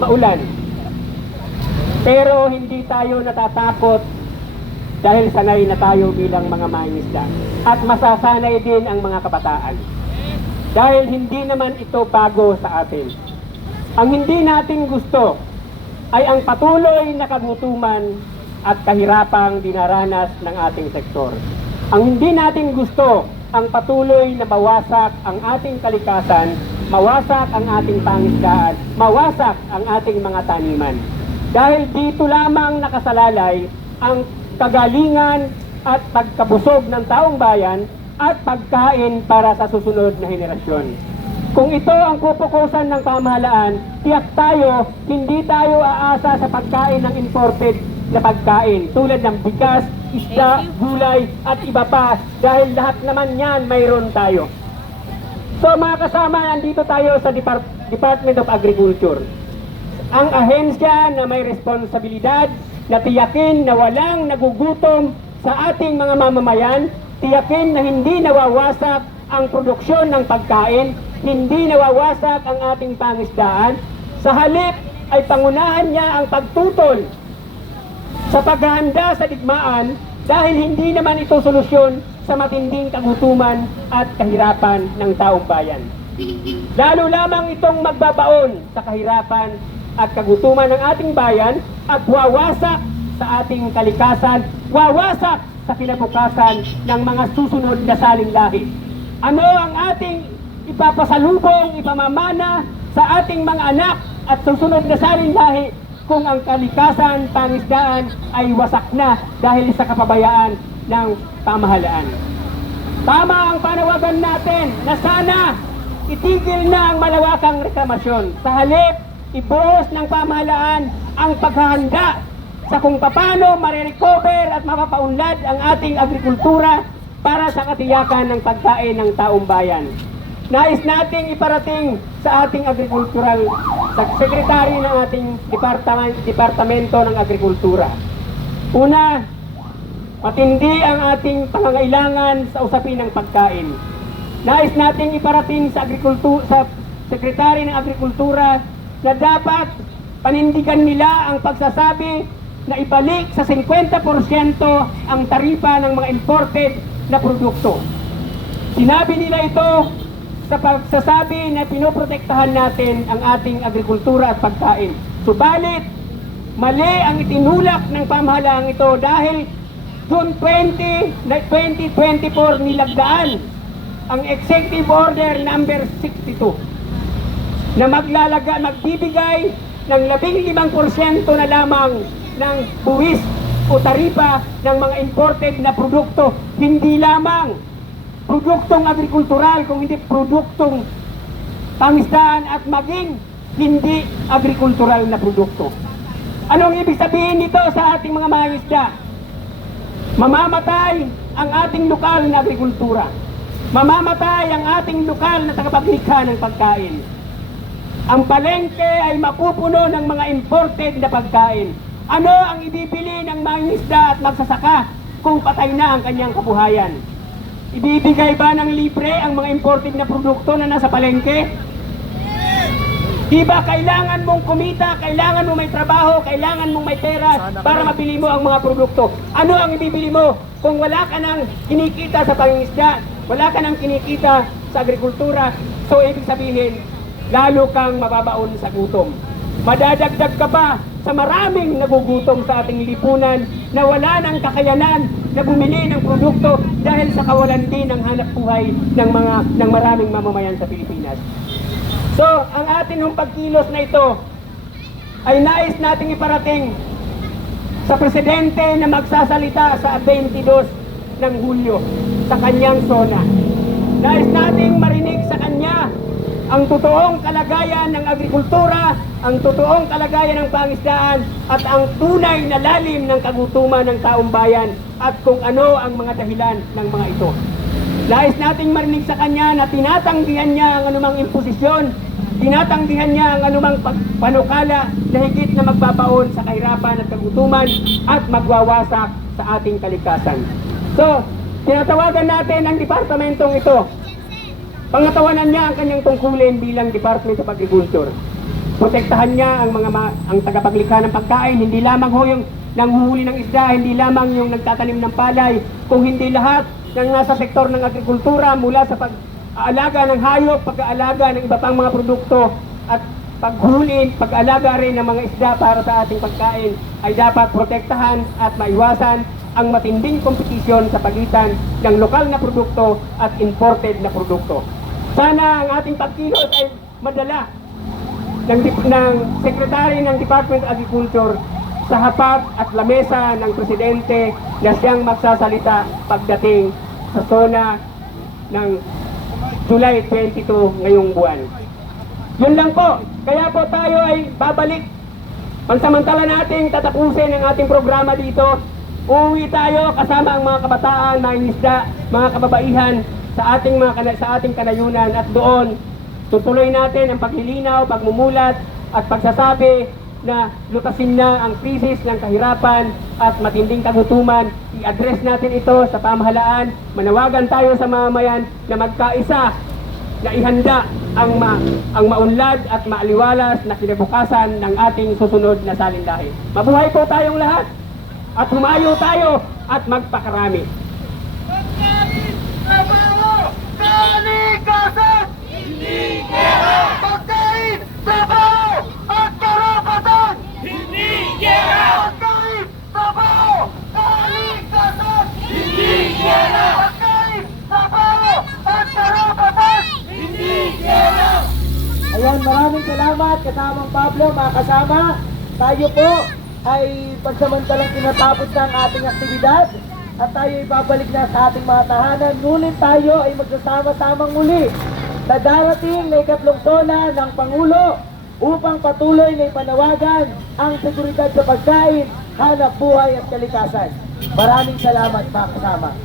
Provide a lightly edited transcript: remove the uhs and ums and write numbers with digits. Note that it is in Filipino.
maulan. Pero hindi tayo natatakot dahil sanay na tayo bilang mga mangingisda. At masasanay din ang mga kabataan. Dahil hindi naman ito bago sa atin. Ang hindi natin gusto ay ang patuloy na kagutuman at kahirapang dinaranas ng ating sektor. Ang hindi natin gusto ang patuloy na mawasak ang ating kalikasan, mawasak ang ating pangisdaan, mawasak ang ating mga taniman. Dahil dito lamang nakasalalay ang kagalingan at pagkabusog ng taong bayan at pagkain para sa susunod na henerasyon. Kung ito ang pupukusan ng pamahalaan, tiyak tayo, hindi tayo aasa sa pagkain ng imported na pagkain tulad ng bigas, isda, gulay at iba pa dahil lahat naman yan mayroon tayo. So mga kasama, nandito tayo sa Department of Agriculture. Ang ahensya na may responsibilidad na tiyakin na walang nagugutom sa ating mga mamamayan, tiyakin na hindi nawawasak ang produksyon ng pagkain, hindi nawawasak ang ating pangisdaan. Sa halip ay pangunahan niya ang pagtutol sa paghahanda sa digmaan dahil hindi naman ito solusyon sa matinding kagutuman at kahirapan ng taong bayan. Lalo lamang itong magbabaon sa kahirapan at kagutuman ng ating bayan at wawasak sa ating kalikasan, wawasak sa kinabukasan ng mga susunod na salinlahi. Ano ang ating ipapasalubong, ipamamana sa ating mga anak at susunod na salinlahi kung ang kalikasan, pangisdaan ay wasak na dahil sa kapabayaan ng pamahalaan? Tama ang panawagan natin na sana itigil na ang malawakang reklamasyon. Sa halip, ibuhos ng pamahalaan ang paghahanda sa kung paano marirecover at mapapaunlad ang ating agrikultura para sa katiyakan ng pagkain ng taong bayan. Nais nating iparating sa ating agrikultural, sa sekretary ng ating departamento ng agrikultura. Una, matindi ang ating pangangailangan sa usapin ng pagkain. Nais nating iparating sa sekretary ng agrikultura na dapat panindigan nila ang pagsasabi na ibalik sa 50% ang tarifa ng mga imported na produkto. Sinabi nila ito sa pagsasabi na pinoprotektahan natin ang ating agrikultura at pagkain. Subalit, mali ang itinulak ng pamahalaang ito dahil June 2024 nilagdaan ang Executive Order number 62 na magbibigay ng 15% na lamang ng buwis o taripa ng mga imported na produkto. Hindi lamang produktong agrikultural, kung hindi produktong pangisdaan at maging hindi agrikultural na produkto. Anong ibig sabihin nito sa ating mga mangingisda? Mamamatay ang ating lokal na agrikultura. Mamamatay ang ating lokal na tagapaglikha ng pagkain. Ang palengke ay mapupuno ng mga imported na pagkain. Ano ang ibibili ng mangingisda at magsasaka kung patay na ang kanyang kabuhayan? Ibibigay ba ng libre ang mga imported na produkto na nasa palengke? Diba kailangan mong kumita, kailangan mong may trabaho, kailangan mong may pera para mabili mo ang mga produkto? Ano ang ibibili mo kung wala ka nang kinikita sa pangingisda, wala ka nang kinikita sa agrikultura? So ibig sabihin, lalo kang mababaon sa gutom. Madadagdag ka pa sa maraming nagugutom sa ating lipunan na wala nang kakayanan na bumili ng produkto dahil sa kawalan din ng hanap buhay ng maraming mamamayan sa Pilipinas. So, ang atin ng pagkilos na ito ay nais nating iparating sa presidente na magsasalita sa 22 ng Hulyo sa kanyang zona. Nais nating marinig sa kanya ang totoong kalagayan ng agrikultura, ang totoong kalagayan ng pangisdaan, at ang tunay na lalim ng kagutuman ng taong bayan at kung ano ang mga dahilan ng mga ito. Nais nating marinig sa kanya na tinatanggihan niya ang anumang imposisyon, tinatanggihan niya ang anumang panukala na higit na magbabaon sa kahirapan at kagutuman at magwawasak sa ating kalikasan. So, tinatawagan natin ang departamentong ito. Pangatawanan niya ang kanyang tungkulin bilang Department of Agriculture. protektahan niya ang ang tagapaglikha ng pagkain, hindi lamang ho yung nanghuhuli ng isda, hindi lamang yung nagtatanim ng palay, kung hindi lahat ng nasa sektor ng agrikultura mula sa pag-aalaga ng hayop, pag-aalaga ng iba pang mga produkto at paghuli, pag-aalaga rin ng mga isda para sa ating pagkain ay dapat protektahan at maiwasan ang matinding kompetisyon sa pagitan ng lokal na produkto at imported na produkto. Sana ang ating pagkilos ay madala ng Secretary ng Department of Agriculture sa hapag at lamesa ng Presidente na siyang magsasalita pagdating sa SONA ng July 22 ngayong buwan. Yun lang po. Kaya po tayo ay babalik. Pansamantala nating tatapusin ang ating programa dito. Uuwi tayo kasama ang mga kabataan, mga isda, mga kababaihan sa ating kanayunan at doon tutuloy natin ang paglilinaw, pagmumulat at pagsasabi na lutasin na ang krisis ng kahirapan at matinding kagutuman. I-address natin ito sa pamahalaan. Manawagan tayo sa mamamayan na magkaisa na ihanda ang maunlad at maaliwalas na kinabukasan ng ating susunod na salinlahi. Mabuhay po tayong lahat at humayo tayo at magpakarami. Pagkain, trabaho, kalikasan! Hindi gera! Pagkain, trabaho, at karapatan! Hindi gera! Pagkain, trabaho, kalikasan! Hindi gera! Pagkain, trabaho, at karapatan! Hindi gera! Ayan, maraming salamat kasamang Pablo, mga kasama. Tayo po ay pagsamantalang tinatapos na ang ating aktibidad at tayo ay babalik na sa ating mga tahanan. Ngunit tayo ay magsasama-samang muli sa darating na ikatlong SONA ng Pangulo upang patuloy na ipanawagan ang seguridad sa pagkain, hanap buhay at kalikasan. Maraming salamat mga kasama.